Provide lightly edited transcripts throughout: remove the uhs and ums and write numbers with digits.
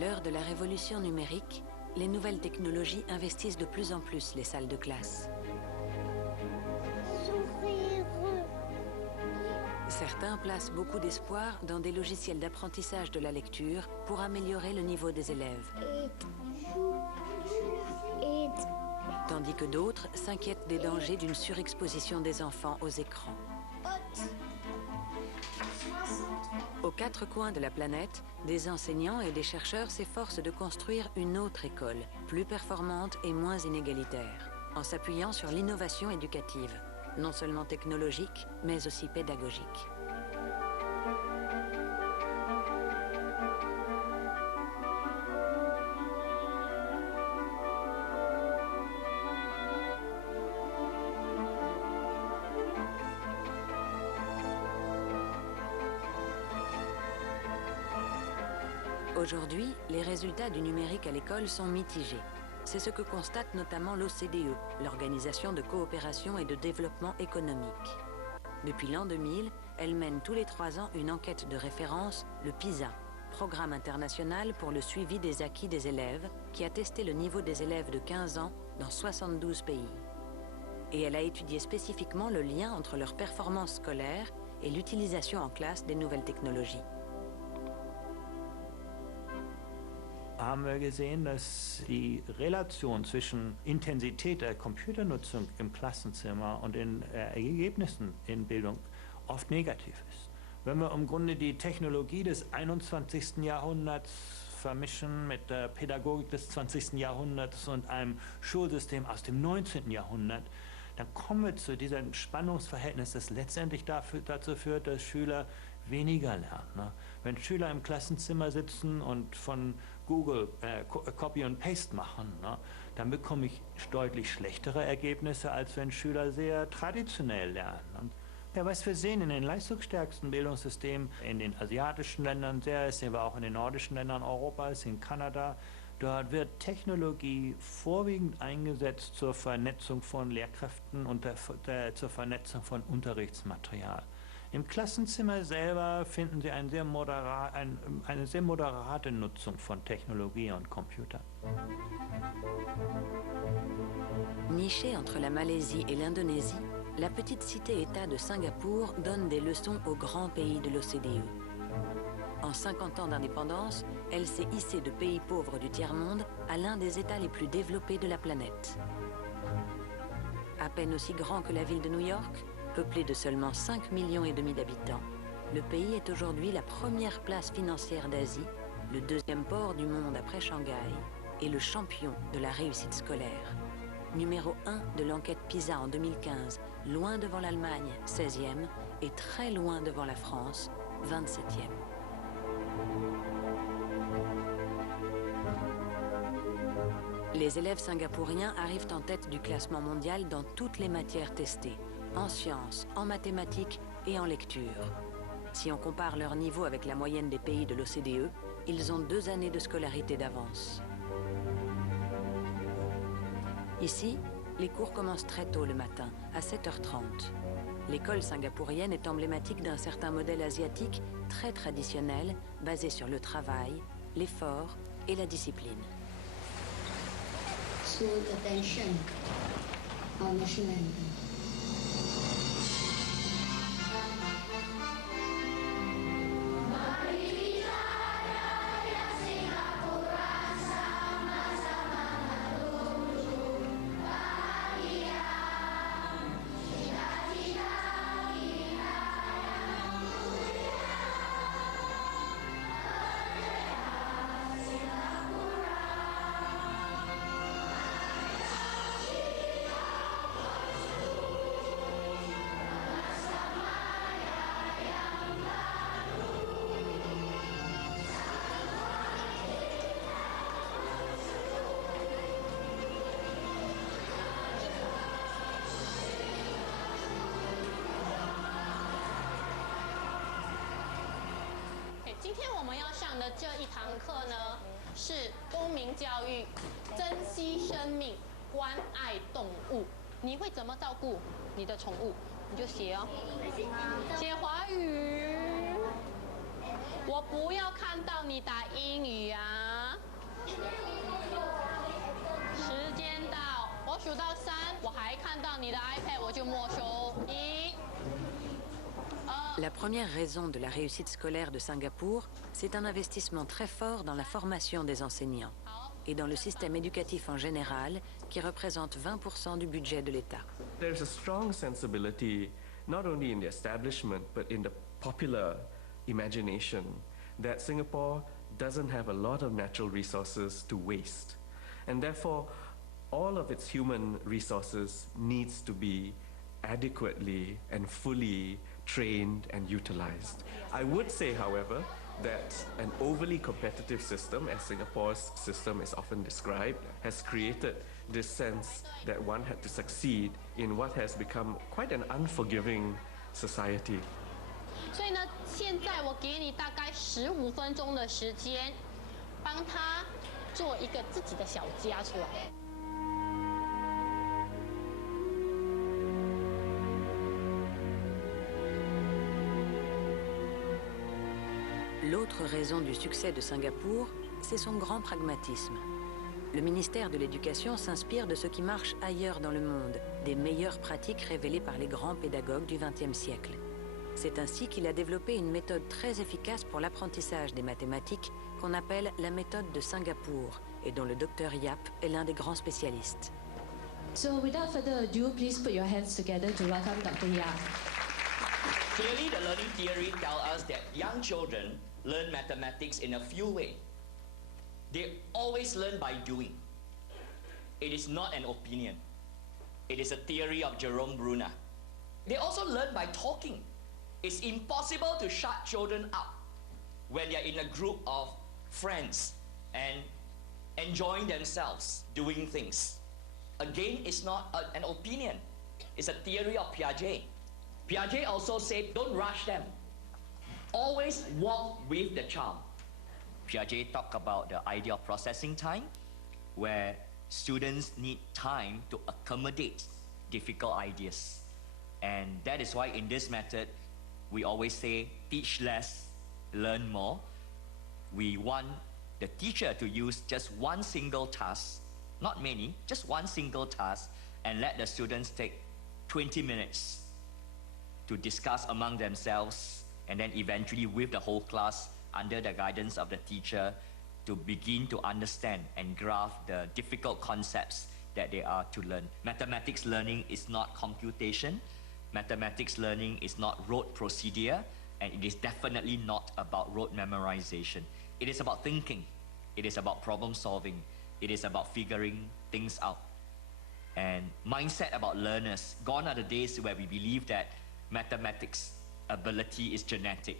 l'heure de la révolution numérique, les nouvelles technologies investissent de plus en plus les salles de classe. Certains placent beaucoup d'espoir dans des logiciels d'apprentissage de la lecture pour améliorer le niveau des élèves. Tandis que d'autres s'inquiètent des dangers d'une surexposition des enfants aux écrans. Aux quatre coins de la planète, des enseignants et des chercheurs s'efforcent de construire une autre école, plus performante et moins inégalitaire, en s'appuyant sur l'innovation éducative, non seulement technologique, mais aussi pédagogique. Aujourd'hui, les résultats du numérique à l'école sont mitigés. C'est ce que constate notamment l'OCDE, l'Organisation de coopération et de développement économique. Depuis l'an 2000, elle mène tous les 3 ans une enquête de référence, le PISA, Programme international pour le suivi des acquis des élèves, qui a testé le niveau des élèves de 15 ans dans 72 pays. Et elle a étudié spécifiquement le lien entre leur performance scolaire et l'utilisation en classe des nouvelles technologies. Haben wir gesehen, dass die Relation zwischen Intensität der Computernutzung im Klassenzimmer und den Ergebnissen in Bildung oft negativ ist. Wenn wir im Grunde die Technologie des 21. Jahrhunderts vermischen mit der Pädagogik des 20. Jahrhunderts und einem Schulsystem aus dem 19. Jahrhundert, dann kommen wir zu diesem Spannungsverhältnis, das letztendlich dazu führt, dass Schüler weniger lernen. Ne? Wenn Schüler im Klassenzimmer sitzen und von Google Copy und Paste machen, ne, dann bekomme ich deutlich schlechtere Ergebnisse, als wenn Schüler sehr traditionell lernen. Und ja, was wir sehen in den leistungsstärksten Bildungssystemen, in den asiatischen Ländern, das sehen wir auch in den nordischen Ländern Europas, in Kanada, dort wird Technologie vorwiegend eingesetzt zur Vernetzung von Lehrkräften und zur Vernetzung von Unterrichtsmaterial. Im Klassenzimmer selber finden Sie eine sehr moderate Nutzung von Technologie und Computer. Nichée entre la Malaisie et l'Indonésie, la petite cité-État de Singapour donne des leçons aux grands pays de l'OCDE. En 50 ans d'indépendance, elle s'est hissée de pays pauvres du tiers-monde à l'un des États les plus développés de la planète. À peine aussi grand que la ville de New York, peuplé de seulement 5,5 millions d'habitants, le pays est aujourd'hui la première place financière d'Asie, le deuxième port du monde après Shanghai et le champion de la réussite scolaire. Numéro 1 de l'enquête PISA en 2015, loin devant l'Allemagne, 16e, et très loin devant la France, 27e. Les élèves singapouriens arrivent en tête du classement mondial dans toutes les matières testées, en sciences, en mathématiques et en lecture. Si on compare leur niveau avec la moyenne des pays de l'OCDE, ils ont 2 années de scolarité d'avance. Ici, les cours commencent très tôt le matin, à 7h30. L'école singapourienne est emblématique d'un certain modèle asiatique très traditionnel, basé sur le travail, l'effort et la discipline. School attention on national anthem.这一堂课呢是公民教育，珍惜生命，关爱动物。你会怎么照顾你的宠物？你就写哦，写华语。我不要看到你打英语啊。时间到，我数到3，我还看到你的 iPad， 我就没收。1、2。La première raison de la réussite scolaire de Singapour, c'est un investissement très fort dans la formation des enseignants et dans le système éducatif en général, qui représente 20% du budget de l'État. There's a strong sensibility, not only in the establishment, but in the popular imagination, that Singapore doesn't have a lot of natural resources to waste. And therefore, all of its human resources needs to be adequately and fully trained and utilized. I would say, however, that an overly competitive system, as Singapore's system is often described, has created this sense that one had to succeed in what has become quite an unforgiving society. 所以呢，现在我给你大概15分钟的时间，帮他做一个自己的小家出来。L'autre raison du succès de Singapour, c'est son grand pragmatisme. Le ministère de l'Éducation s'inspire de ce qui marche ailleurs dans le monde, des meilleures pratiques révélées par les grands pédagogues du XXe siècle. C'est ainsi qu'il a développé une méthode très efficace pour l'apprentissage des mathématiques qu'on appelle la méthode de Singapour et dont le docteur Yap est l'un des grands spécialistes. So without further ado, please put your hands together to welcome Dr. Yap. Clearly, the learning theory tells us that young children learn mathematics in a few ways. They always learn by doing. It is not an opinion. It is a theory of Jerome Bruner. They also learn by talking. It's impossible to shut children up when they're in a group of friends and enjoying themselves doing things. Again, it's not an opinion. It's a theory of Piaget. Piaget also said, don't rush them. Always walk with the child. Piaget talked about the idea of processing time, where students need time to accommodate difficult ideas. And that is why in this method, we always say, teach less, learn more. We want the teacher to use just one single task, not many, just one single task, and let the students take 20 minutes to discuss among themselves, and then eventually with the whole class, under the guidance of the teacher, to begin to understand and grasp the difficult concepts that they are to learn. Mathematics learning is not computation. Mathematics learning is not rote procedure, and it is definitely not about rote memorization. It is about thinking. It is about problem solving. It is about figuring things out. And mindset about learners. Gone are the days where we believe that mathematics ability is genetic.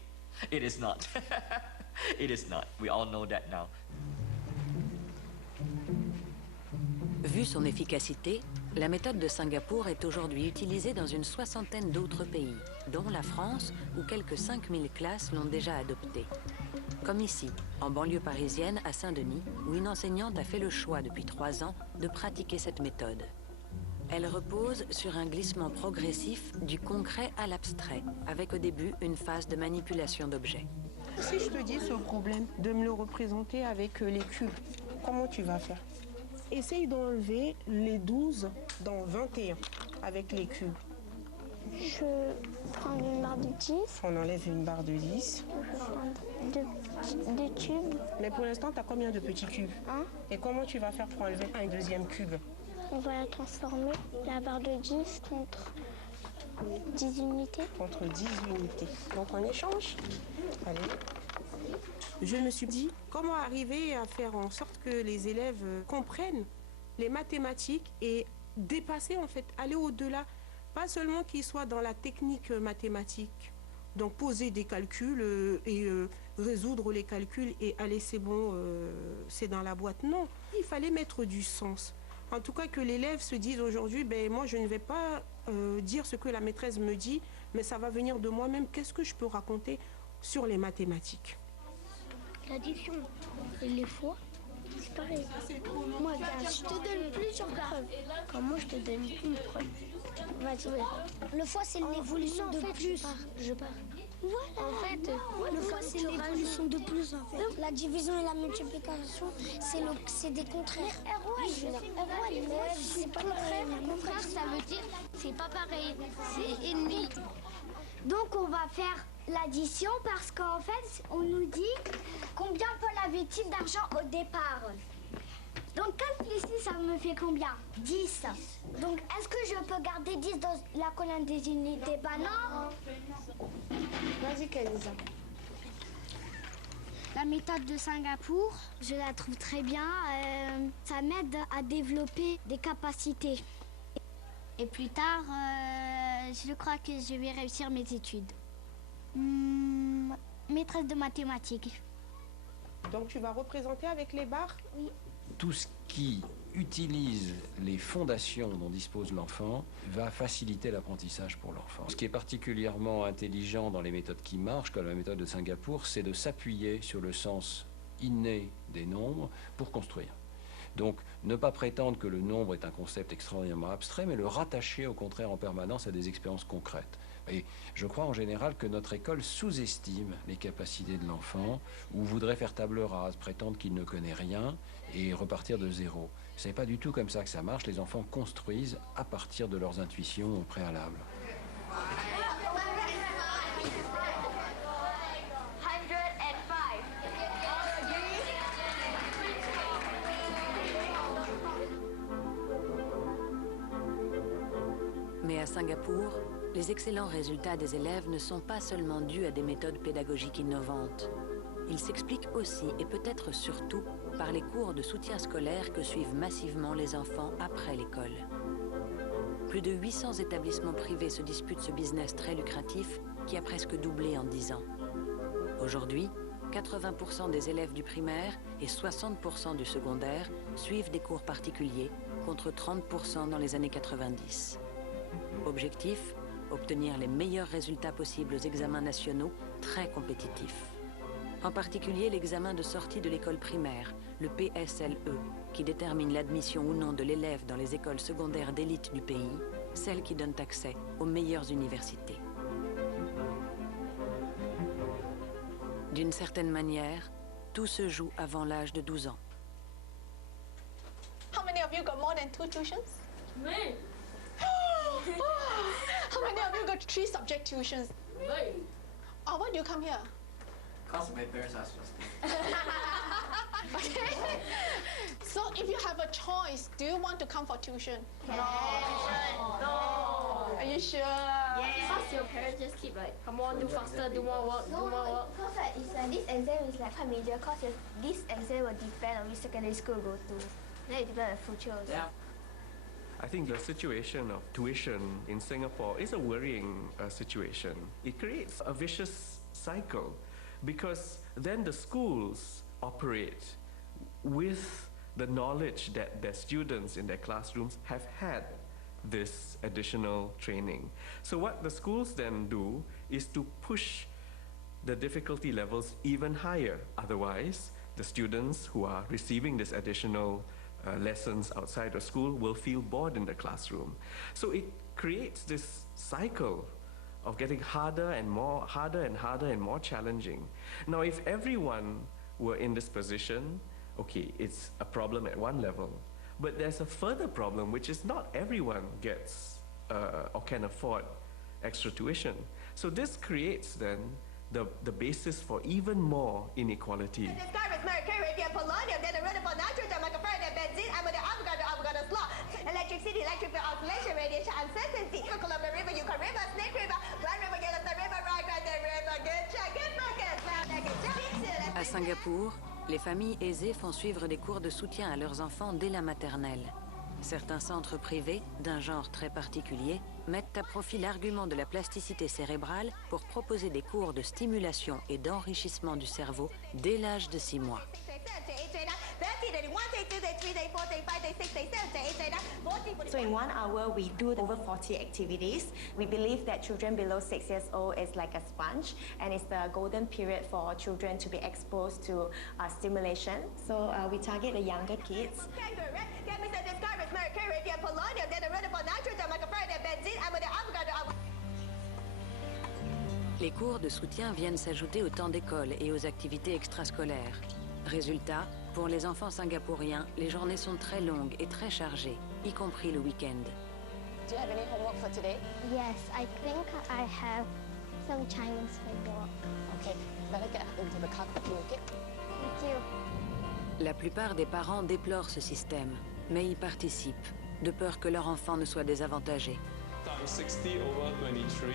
It is not. It is not. We all know that now. Vu son efficacité, la méthode de Singapour est aujourd'hui utilisée dans une soixantaine d'autres pays, dont la France, où quelques 5000 classes l'ont déjà adoptée. Comme ici, en banlieue parisienne, à Saint-Denis, où une enseignante a fait le choix depuis 3 ans de pratiquer cette méthode. Elle repose sur un glissement progressif du concret à l'abstrait, avec au début une phase de manipulation d'objets. Si je te dis ce problème, de me le représenter avec les cubes, comment tu vas faire? Essaye d'enlever les 12 dans 21 avec les cubes. Je prends une barre de 10. On enlève une barre de 10. Je prends deux cubes. Mais pour l'instant, tu as combien de petits cubes? Et comment tu vas faire pour enlever un deuxième cube? On va transformer la barre de 10 contre 10 unités. Contre 10 unités. Donc on échange. Allez. Je me suis dit, comment arriver à faire en sorte que les élèves comprennent les mathématiques et dépasser en fait, aller au-delà. Pas seulement qu'ils soient dans la technique mathématique, donc poser des calculs et résoudre les calculs et allez c'est bon, c'est dans la boîte. Non, il fallait mettre du sens. En tout cas que l'élève se dise aujourd'hui, ben moi je ne vais pas dire ce que la maîtresse me dit, mais ça va venir de moi-même. Qu'est-ce que je peux raconter sur les mathématiques? L'addition et les fois, c'est pareil. Moi, je te donne plusieurs preuves. Comment je te donne une preuve? Vas-y, ouais. Le fois, c'est l'évolution de plus. Je pars. Voilà. En fait, le fois, c'est l'évolution de plus en fait. La division et la multiplication, c'est des contraires. C'est pas pareil. Contraire, ça veut dire c'est pas pareil, c'est ennemi. Donc on va faire l'addition parce qu'en fait, on nous dit combien Paul avait-il d'argent au départ. Donc 4 plus 6, ça me fait combien? 10. Donc est-ce que je peux garder 10 dans la colonne des unités? Bah non. Vas-y, Kalisa. La méthode de Singapour, je la trouve très bien. Ça m'aide à développer des capacités. Et plus tard, je crois que je vais réussir mes études. Maîtresse de mathématiques. Donc tu vas représenter avec les barres? Oui. Tout ce qui utilise les fondations dont dispose l'enfant va faciliter l'apprentissage pour l'enfant. Ce qui est particulièrement intelligent dans les méthodes qui marchent, comme la méthode de Singapour, c'est de s'appuyer sur le sens inné des nombres pour construire. Donc, ne pas prétendre que le nombre est un concept extraordinairement abstrait, mais le rattacher au contraire en permanence à des expériences concrètes. Et je crois en général que notre école sous-estime les capacités de l'enfant ou voudrait faire table rase, prétendre qu'il ne connaît rien et repartir de zéro. Ce n'est pas du tout comme ça que ça marche. Les enfants construisent à partir de leurs intuitions au préalable. Mais à Singapour, les excellents résultats des élèves ne sont pas seulement dus à des méthodes pédagogiques innovantes. Ils s'expliquent aussi et peut-être surtout par les cours de soutien scolaire que suivent massivement les enfants après l'école. Plus de 800 établissements privés se disputent ce business très lucratif qui a presque doublé en 10 ans. Aujourd'hui, 80% des élèves du primaire et 60% du secondaire suivent des cours particuliers contre 30% dans les années 90. Objectif, obtenir les meilleurs résultats possibles aux examens nationaux très compétitifs. En particulier l'examen de sortie de l'école primaire, le PSLE, qui détermine l'admission ou non de l'élève dans les écoles secondaires d'élite du pays, celles qui donnent accès aux meilleures universités. D'une certaine manière, tout se joue avant l'âge de 12 ans. How many of you got more than 2 tuitions? Me. How many of you got 3 subject tuitions? Me. Oh, why do you come here? Because my parents asked us to. Okay. So if you have a choice, do you want to come for tuition? No. No. Are you sure? Yes. Because your parents just keep like, come on, do faster, do more work, do more work. Because this exam is like quite major because this exam will depend on which secondary school you go to. Then it depends on the future also. Yeah. I think the situation of tuition in Singapore is a worrying situation. It creates a vicious cycle because then the schools operate with the knowledge that their students in their classrooms have had this additional training. So what the schools then do is to push the difficulty levels even higher. Otherwise, the students who are receiving this additional lessons outside of school will feel bored in the classroom. So it creates this cycle of getting harder and harder and more challenging. Now, if everyone were in this position, okay, it's a problem at one level, but there's a further problem, which is not everyone gets or can afford extra tuition. So this creates then the basis for even more inequality. Electricity, electric field oscillation, radiation uncertainty. Columbia River, Yukon River, Snake River, Grand River, Yellowstone River, Raglan River, good check, good bucket. À Singapour, les familles aisées font suivre des cours de soutien à leurs enfants dès la maternelle. Certains centres privés, d'un genre très particulier, mettent à profit l'argument de la plasticité cérébrale pour proposer des cours de stimulation et d'enrichissement du cerveau dès l'âge de 6 mois. So in 1 hour, we do over 40 activities. We believe that children below 6 years old is like a sponge, and it's the golden period for children to be exposed to stimulation. So we target the younger kids. Les cours de soutien viennent s'ajouter au temps d'école et aux activités extrascolaires. Résultat, pour les enfants singapouriens, les journées sont très longues et très chargées, y compris le week-end. Do you have any homework for today? Yes, I think I have some Chinese homework. Okay, better get into the car quickly, okay? Thank you. La plupart des parents déplorent ce système, mais y participent, de peur que leur enfant ne soit désavantagé. Times 60 over 23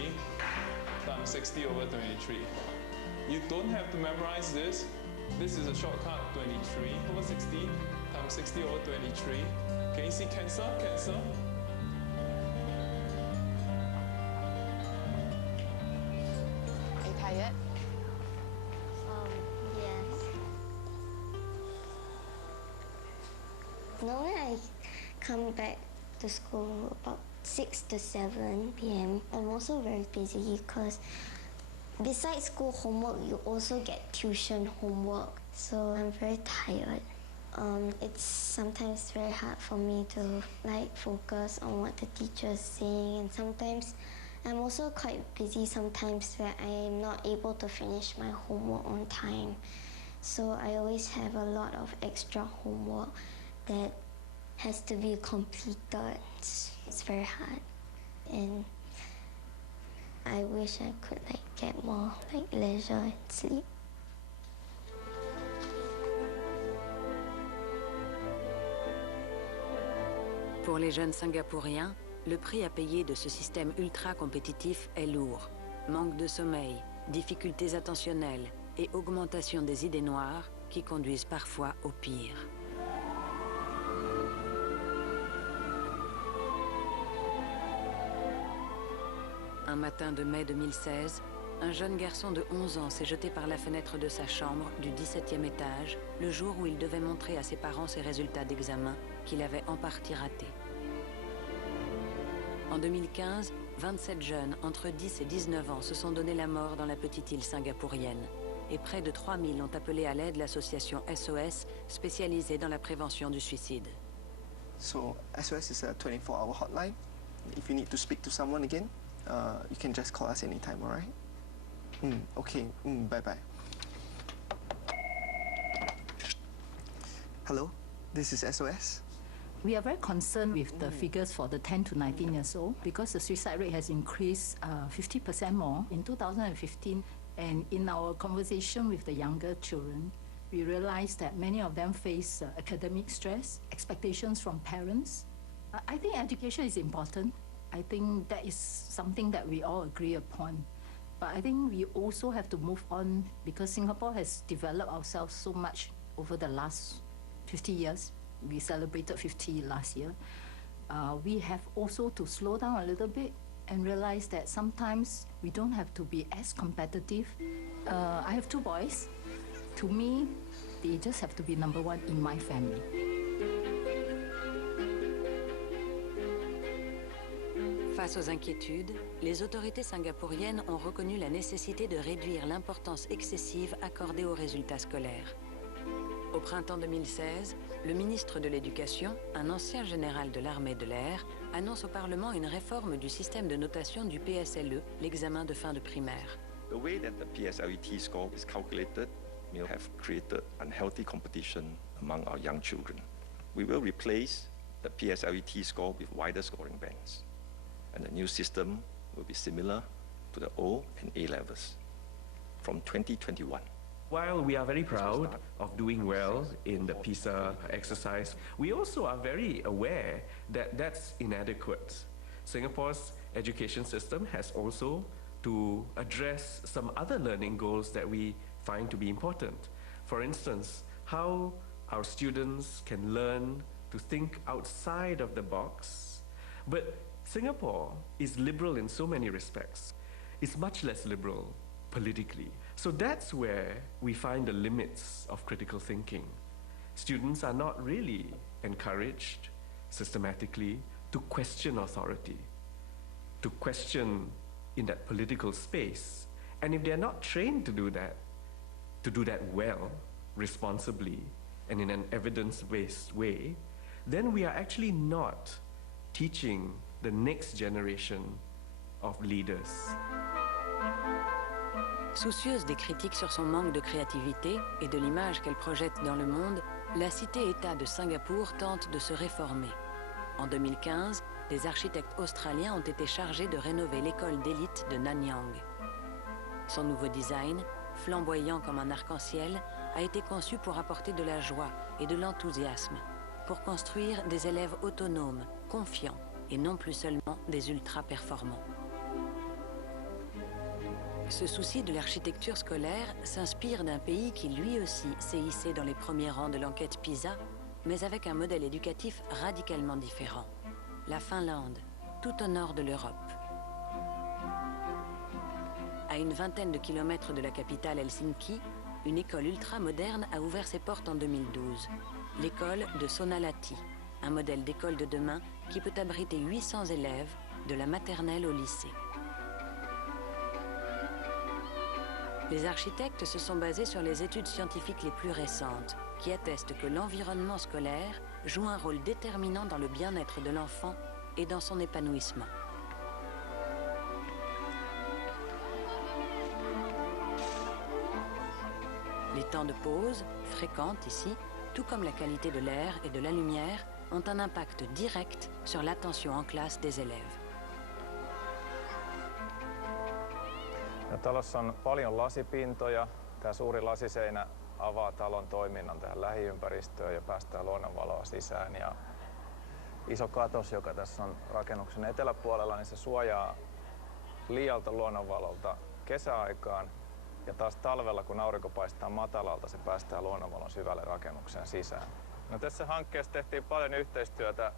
times 60 over 23. You don't have to memorize this. This is a shortcut, 23 over 60 times 60 over 23. Can you see cancer? Cancer? Are you tired? Yes. Normally I come back to school about 6 to 7 p.m. I'm also very busy because besides school homework, you also get tuition homework. So I'm very tired. It's sometimes very hard for me to focus on what the teacher is saying, and sometimes I'm also quite busy sometimes that I'm not able to finish my homework on time. So I always have a lot of extra homework that has to be completed. It's very hard, and I wish I could get more leisure and sleep. Pour les jeunes Singapouriens, le prix à payer de ce système ultra compétitif est lourd. Manque de sommeil, difficultés attentionnelles et augmentation des idées noires qui conduisent parfois au pire. Un matin de mai 2016, un jeune garçon de 11 ans s'est jeté par la fenêtre de sa chambre du 17e étage le jour où il devait montrer à ses parents ses résultats d'examen qu'il avait en partie ratés. En 2015, 27 jeunes entre 10 et 19 ans se sont donné la mort dans la petite île singapourienne et près de 3000 ont appelé à l'aide l'association SOS spécialisée dans la prévention du suicide. So SOS is a 24-hour hotline. If you need to speak to someone again, you can just call us anytime, all right? Okay, bye-bye. Hello, this is SOS. We are very concerned with the figures for the 10 to 19 years old because the suicide rate has increased 50% more in 2015. And in our conversation with the younger children, we realized that many of them face academic stress, expectations from parents. I think education is important. I think that is something that we all agree upon. But I think we also have to move on because Singapore has developed ourselves so much over the last 50 years. We celebrated 50 last year. We have also to slow down a little bit and realize that sometimes we don't have to be as competitive. I have 2 boys. To me, they just have to be number 1 in my family. Face aux inquiétudes, les autorités singapouriennes ont reconnu la nécessité de réduire l'importance excessive accordée aux résultats scolaires. Au printemps 2016, le ministre de l'Éducation, un ancien général de l'armée de l'air, annonce au Parlement une réforme du système de notation du PSLE, l'examen de fin de primaire. The way that the PSLE score is calculated may have created unhealthy competition among our young children. We will replace the PSLE score with wider scoring bands, and the new system will be similar to the O and A levels from 2021. While we are very proud of doing well in the PISA exercise, we also are very aware that that's inadequate. Singapore's education system has also to address some other learning goals that we find to be important. For instance, how our students can learn to think outside of the box. But Singapore is liberal in so many respects. It's much less liberal politically. So that's where we find the limits of critical thinking. Students are not really encouraged systematically to question authority, to question in that political space. And if they're not trained to do that well, responsibly, and in an evidence-based way, then we are actually not teaching the next generation of leaders. Soucieuse des critiques sur son manque de créativité et de l'image qu'elle projette dans le monde, la cité-État de Singapour tente de se réformer. En 2015, des architectes australiens ont été chargés de rénover l'école d'élite de Nanyang. Son nouveau design, flamboyant comme un arc-en-ciel, a été conçu pour apporter de la joie et de l'enthousiasme, pour construire des élèves autonomes, confiants et non plus seulement des ultra-performants. Ce souci de l'architecture scolaire s'inspire d'un pays qui lui aussi s'est hissé dans les premiers rangs de l'enquête PISA, mais avec un modèle éducatif radicalement différent. La Finlande, tout au nord de l'Europe. À une vingtaine de kilomètres de la capitale Helsinki, une école ultra-moderne a ouvert ses portes en 2012. L'école de Sonalahti, un modèle d'école de demain qui peut abriter 800 élèves, de la maternelle au lycée. Les architectes se sont basés sur les études scientifiques les plus récentes, qui attestent que l'environnement scolaire joue un rôle déterminant dans le bien-être de l'enfant et dans son épanouissement. Les temps de pause, fréquents ici, tout comme la qualité de l'air et de la lumière, ont un impact direct sur l'attention en classe des élèves. Talossa on paljon lasipintoja. Tämä suuri lasiseinä avaa talon toiminnan tähän lähiympäristöön ja päästää luonnonvaloa sisään. Ja iso katos, joka tässä on rakennuksen eteläpuolella, niin se suojaa liialta luonnonvalolta kesäaikaan. Ja taas talvella, kun aurinko paistaa matalalta, se päästää luonnonvalon syvälle rakennukseen sisään. No, tässä hankkeessa tehtiin paljon yhteistyötä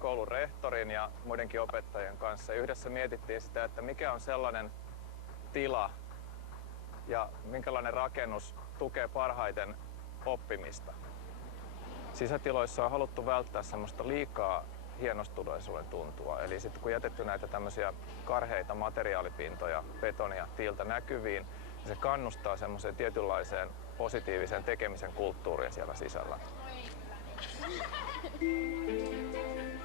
koulun rehtorin ja muidenkin opettajien kanssa. Yhdessä mietittiin sitä, että mikä on sellainen tila ja minkälainen rakennus tukee parhaiten oppimista. Sisätiloissa on haluttu välttää semmoista liikaa hienostuneisuuden tuntua. Eli sitten kun jätetty näitä tämmöisiä karheita materiaalipintoja, betonia, tiiltä näkyviin, niin se kannustaa semmoiseen tietynlaiseen positiiviseen tekemisen kulttuuriin siellä sisällä.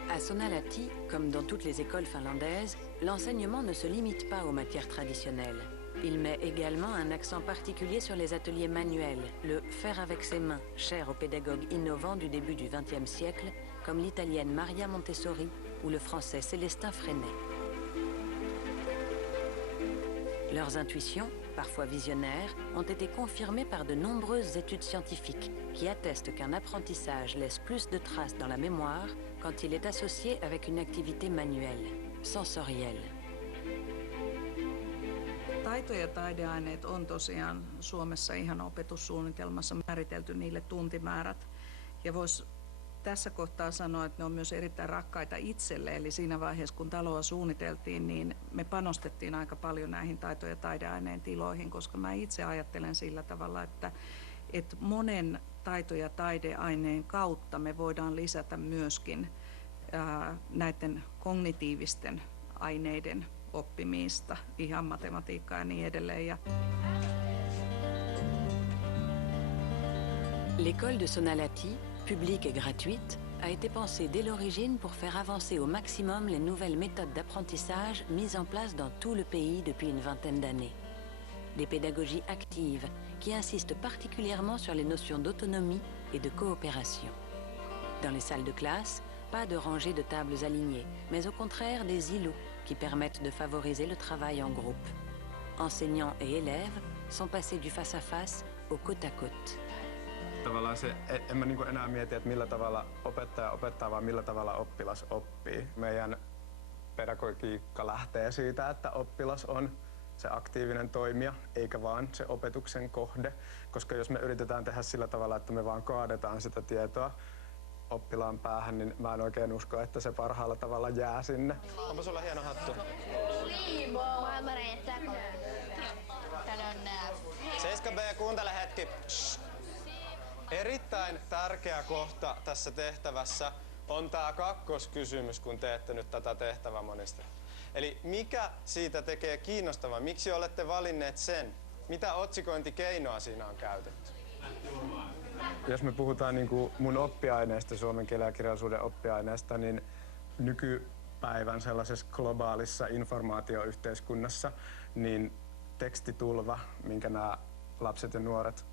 À Sonalahti, comme dans toutes les écoles finlandaises, l'enseignement ne se limite pas aux matières traditionnelles. Il met également un accent particulier sur les ateliers manuels, le faire avec ses mains, cher aux pédagogues innovants du début du XXe siècle, comme l'italienne Maria Montessori ou le français Célestin Freinet. Leurs intuitions, parfois visionnaires, ont été confirmées par de nombreuses études scientifiques qui attestent qu'un apprentissage laisse plus de traces dans la mémoire quand il est associé avec une activité manuelle, sensorielle. Taito- ja taideaineet on tosiaan Suomessa ihan opetussuunnitelmassa määritelty niille tuntimäärät. Ja voisi tässä kohtaa sanoa, että ne on myös erittäin rakkaita itselle. Eli siinä vaiheessa, kun taloa suunniteltiin, niin me panostettiin aika paljon näihin taito- ja taideaineen tiloihin, koska mä itse ajattelen sillä tavalla, että monen taito- ja taideaineen kautta me voidaan lisätä myöskin näiden kognitiivisten aineiden oppimista, ihan matematiikkaa ja niin edelleen. L'école de Sonalahti, publique et gratuite, a été pensée dès l'origine pour faire avancer au maximum les nouvelles méthodes d'apprentissage mises en place dans tout le pays depuis une vingtaine d'années. Des pédagogies actives qui insistent particulièrement sur les notions d'autonomie et de coopération. Dans les salles de classe, pas de rangées de tables alignées, mais au contraire des îlots qui permettent de favoriser le travail en groupe. Enseignants et élèves sont passés du face-à-face au côte-à-côte. Tavallaan se, en mä niinku enää mieti, että millä tavalla opettaja opettaa, vaan millä tavalla oppilas oppii. Meidän pedagogiikka lähtee siitä, että oppilas on se aktiivinen toimija, eikä vaan se opetuksen kohde. Koska jos me yritetään tehdä sillä tavalla, että me vaan kaadetaan sitä tietoa oppilaan päähän, niin mä en oikein usko, että se parhaalla tavalla jää sinne. Onpa sulla hieno hattu. 7B, kuuntele hetki. Erittäin tärkeä kohta tässä tehtävässä on tämä kakkoskysymys, kun teette nyt tätä tehtävämonista. Eli mikä siitä tekee kiinnostavaa? Miksi olette valinneet sen? Mitä otsikointikeinoa siinä on käytetty? Jos me puhutaan niin kuin mun oppiaineesta, suomen kielen ja kirjallisuuden oppiaineesta, niin nykypäivän sellaisessa globaalissa informaatioyhteiskunnassa, niin tekstitulva, minkä nämä lapset ja nuoret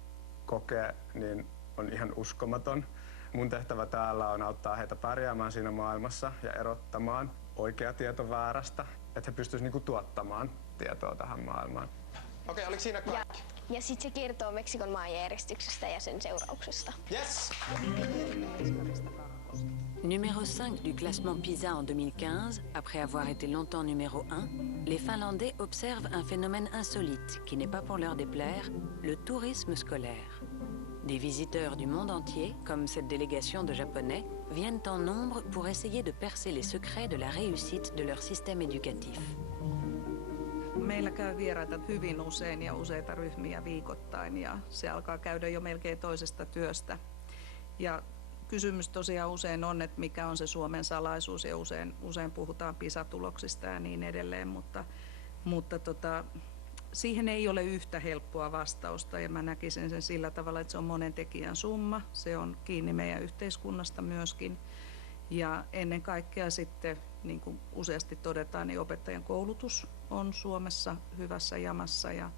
kokee, niin on ihan uskomaton. Mun tehtävä täällä on auttaa heitä pärjäämään siinä maailmassa ja erottamaan oikea tieto väärästä, että he pystyisivät niinku tuottamaan tietoa tähän maailmaan. Okei, oliko siinä kaikki? Ja sitten se kertoo Meksikon maanjäristyksestä ja sen seurauksista. Yes! Numéro 5 du classement PISA en 2015, après avoir été longtemps numéro 1, les Finlandais observent un phénomène insolite qui n'est pas pour leur déplaire, le tourisme scolaire. Des visiteurs du monde entier, comme cette délégation de Japonais, viennent en nombre pour essayer de percer les secrets de la réussite de leur système éducatif. Meillä käy vieraita hyvin usein ja useita ryhmiä viikoittain ja se alkaa käydä jo melkein toisesta työstä. Ja kysymys tosiaan usein on, että mikä on se Suomen salaisuus ja usein puhutaan PISA-tuloksista ja niin edelleen, mutta siihen ei ole yhtä helppoa vastausta ja mä näkisin sen sillä tavalla, että se on monen tekijän summa, se on kiinni meidän yhteiskunnasta myöskin ja ennen kaikkea sitten, niin kuin useasti todetaan, niin opettajan koulutus on Suomessa hyvässä jamassa ja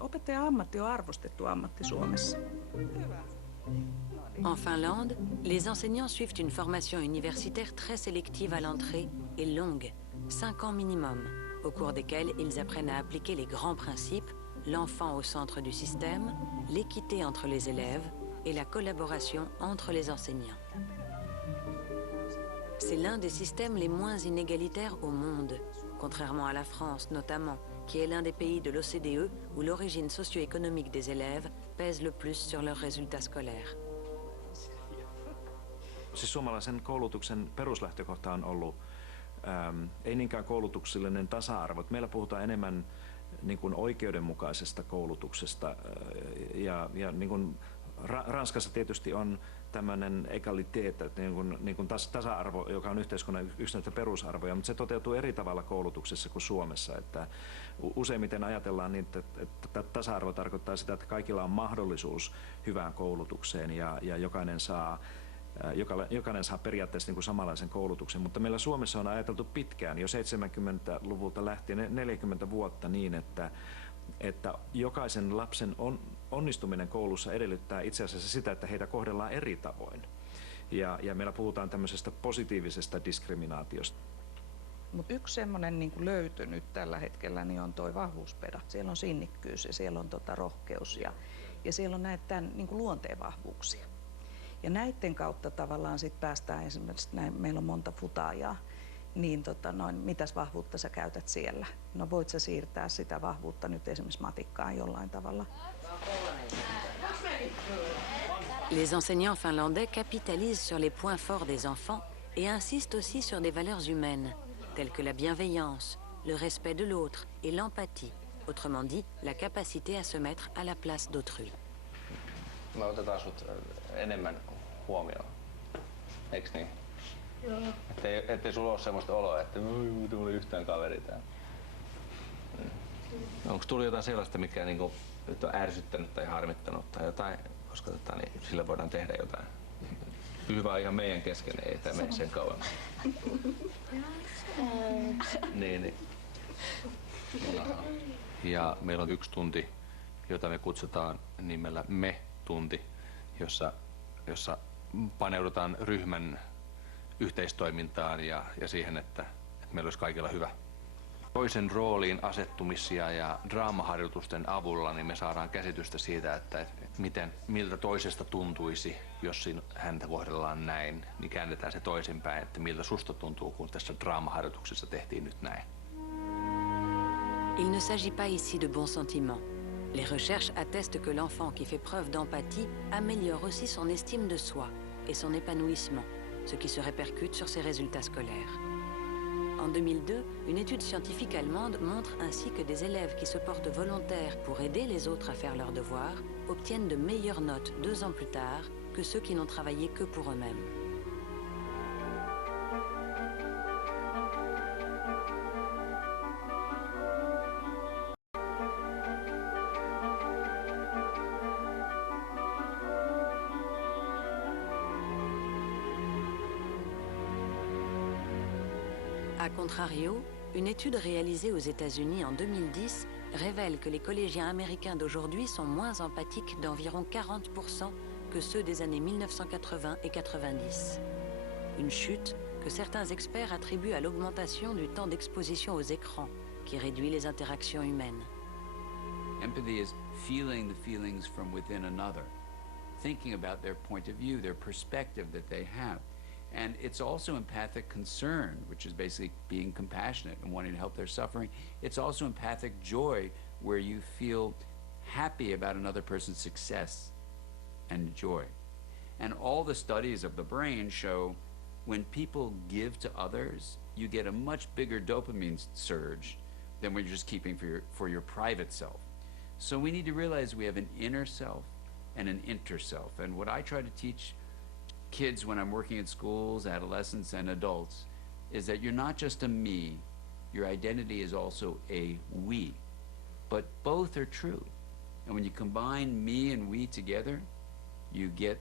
opettajan ammatti on arvostettu ammatti Suomessa. Hyvä. En Finlande, les enseignants suivent une formation universitaire très sélective à l'entrée et longue, 5 ans minimum, au cours desquels ils apprennent à appliquer les grands principes, l'enfant au centre du système, l'équité entre les élèves et la collaboration entre les enseignants. C'est l'un des systèmes les moins inégalitaires au monde, contrairement à la France notamment, qui est l'un des pays de l'OCDE où l'origine socio-économique des élèves pèse le plus sur leurs résultats scolaires. Siis suomalaisen koulutuksen peruslähtökohta on ollut ei niinkään koulutuksellinen tasa-arvo. Meillä puhutaan enemmän niin kuin oikeudenmukaisesta koulutuksesta ja niin kuin Ranskassa tietysti on tämmöinen egaliteet, että niin kuin tasa-arvo, joka on yhteiskunnan yksi näitä perusarvoja, mutta se toteutuu eri tavalla koulutuksessa kuin Suomessa. Että useimmiten ajatellaan niin, että tasa-arvo tarkoittaa sitä, että kaikilla on mahdollisuus hyvään koulutukseen ja jokainen saa periaatteessa niin kuin samanlaisen koulutuksen, mutta meillä Suomessa on ajateltu pitkään, jo 70-luvulta lähtien 40 vuotta niin, että jokaisen lapsen onnistuminen koulussa edellyttää itse asiassa sitä, että heitä kohdellaan eri tavoin. Ja meillä puhutaan tämmöisestä positiivisesta diskriminaatiosta. Mutta yksi semmoinen niin kuin löytö nyt tällä hetkellä niin on tuo vahvuuspeda. Siellä on sinnikkyys ja siellä on rohkeus ja siellä on näitä niin kuin luonteenvahvuuksia. Ja näiden kautta tavallaan sit päästään esimerkiksi, meillä on monta futaajaa, niin mitäs vahvuutta sä käytät siellä? No voit sä siirtää sitä vahvuutta nyt esimerkiksi matikkaan jollain tavalla? Les enseignants finlandais capitalisent sur les points forts des enfants et insistent aussi sur des valeurs humaines, telles que la bienveillance, le respect de l'autre et l'empathie, autrement dit, la capacité à se mettre à la place d'autrui. Me otetaan sut enemmän huomioon, eiks niin? Joo. Ettei sulla ole semmoista oloa, että tuli yhtään kaveri täällä. Onko tullut jotain sellaista, mikä niinku nyt on ärsyttänyt tai harmittanut tai jotain, koska niin sillä voidaan tehdä jotain? Hyvä ihan meidän kesken, ei tämä mene sen kauan. niin. Ja meillä on 1 tunti, jota me kutsutaan nimellä Me-tunti, jossa paneudutaan ryhmän yhteistoimintaan ja siihen, että meillä olisi kaikilla hyvä. Toisen rooliin asettumisia ja draamaharjoitusten avulla niin me saadaan käsitystä siitä, että miltä toisesta tuntuisi, jos häntä kohdellaan näin, niin käännetään se toisinpäin, että miltä susta tuntuu, kun tässä draamaharjoituksessa tehtiin nyt näin. Il ne s'agit pas ici de bons sentiments. Les recherches attestent que l'enfant qui fait preuve d'empathie améliore aussi son estime de soi et son épanouissement, ce qui se répercute sur ses résultats scolaires. En 2002, une étude scientifique allemande montre ainsi que des élèves qui se portent volontaires pour aider les autres à faire leurs devoirs obtiennent de meilleures notes 2 ans plus tard que ceux qui n'ont travaillé que pour eux-mêmes. A contrario, une étude réalisée aux États-Unis en 2010 révèle que les collégiens américains d'aujourd'hui sont moins empathiques d'environ 40% que ceux des années 1980 et 90. Une chute que certains experts attribuent à l'augmentation du temps d'exposition aux écrans, qui réduit les interactions humaines. Empathy is feeling the feelings from within another, thinking about their point of view, their perspective that they have. And it's also empathic concern, which is basically being compassionate and wanting to help their suffering. It's also empathic joy, where you feel happy about another person's success and joy. And all the studies of the brain show when people give to others, you get a much bigger dopamine surge than when you're just keeping for your private self. So we need to realize we have an inner self and an inter self. And what I try to teach kids when I'm working in schools, adolescents, and adults is that you're not just a me, your identity is also a we. But both are true. And when you combine me and we together, you get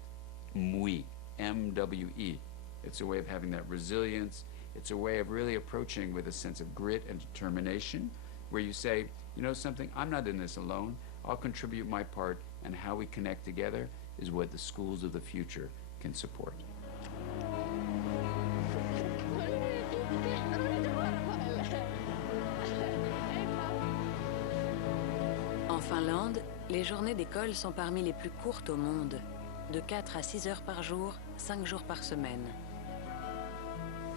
MWE, M-W-E. It's a way of having that resilience. It's a way of really approaching with a sense of grit and determination, where you say, you know something, I'm not in this alone. I'll contribute my part, and how we connect together is what the schools of the future can support. En Finlande, les journées d'école sont parmi les plus courtes au monde, de 4 à 6 heures par jour, 5 jours par semaine.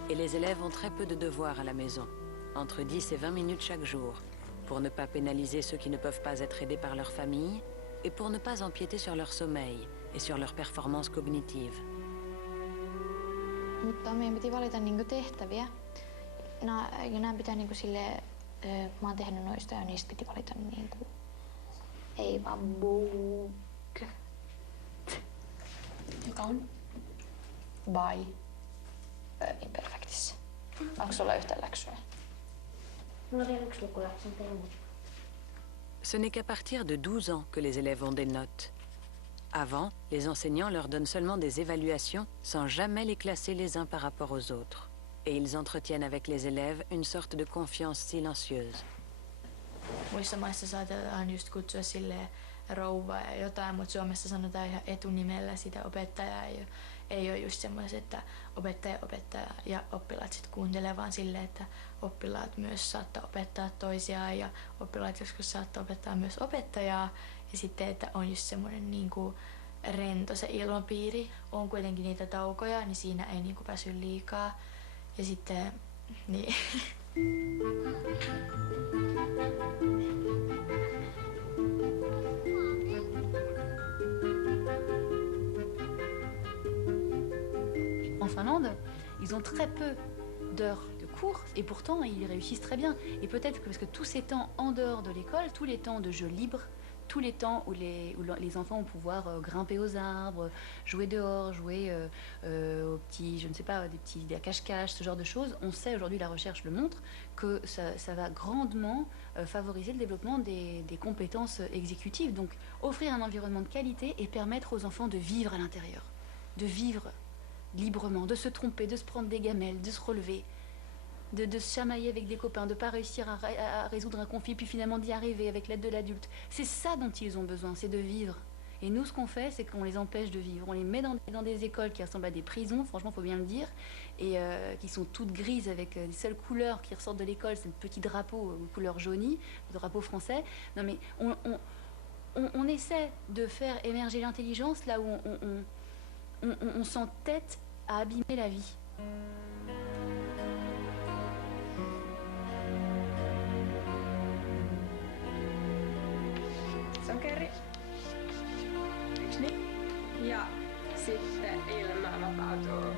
Et les élèves ont très peu de devoirs à la maison, entre 10 et 20 minutes chaque jour, pour ne pas pénaliser ceux qui ne peuvent pas être aidés par leur famille et pour ne pas empiéter sur leur sommeil et sur leur performance cognitive. Mutta meidän piti valita niinku tehtäviä. Ja nämä pitää niinku sille, kun mä oon tehnyt noista ja niistä piti valita niinku ei vaan book. Joka on by imperfectissä. Onko sulla yhtään läksyä? Mulla on vielä yksi lukuläksy tehnyt. Ce n'est qu'à partir de 12 ans que les élèves ont des notes. Avant, les enseignants leur donnent seulement des évaluations sans jamais les classer les uns par rapport aux autres. Et ils entretiennent avec les élèves une sorte de confiance silencieuse. Muissa maissa saatetaan just kutsua sille rouva ja jotain, mutta Suomessa sanotaan ihan etunimellä sitä opettajaa. Ei ole just semmoiset, että opettaja ja oppilaat sitten kuuntelee, vaan silleen, että oppilaat myös saattaa opettaa toisiaan ja oppilaat joskus saattaa opettaa myös opettajaa. Ja sitten, että on just semmoinen niinku rento se ilmapiiri. On kuitenkin niitä taukoja, niin siinä ei niinku väsy liikaa. Ja sitten, niin. En Finlande, ils ont très peu d'heures de cours et pourtant ils réussissent très bien. Et peut-être que parce que tous ces temps en dehors de l'école, tous les temps de jeu libre, tous les temps où les enfants vont pouvoir grimper aux arbres, jouer dehors, jouer aux petits, je ne sais pas, des cache-cache, ce genre de choses, on sait aujourd'hui, la recherche le montre, que ça va grandement favoriser le développement des compétences exécutives. Donc offrir un environnement de qualité et permettre aux enfants de vivre à l'intérieur, de vivre librement, de se tromper, de se prendre des gamelles, de se relever, de se chamailler avec des copains, de ne pas réussir à résoudre un conflit, puis finalement d'y arriver avec l'aide de l'adulte. C'est ça dont ils ont besoin, c'est de vivre. Et nous, ce qu'on fait, c'est qu'on les empêche de vivre. On les met dans des écoles qui ressemblent à des prisons, franchement, il faut bien le dire, et qui sont toutes grises avec les seules couleurs qui ressortent de l'école, c'est le petit drapeau couleur jaunie, le drapeau français. Non mais on essaie de faire émerger l'intelligence là où on s'entête à abîmer la vie. Sokeri. Eiks niin? Ja sitten ilma vapautuu.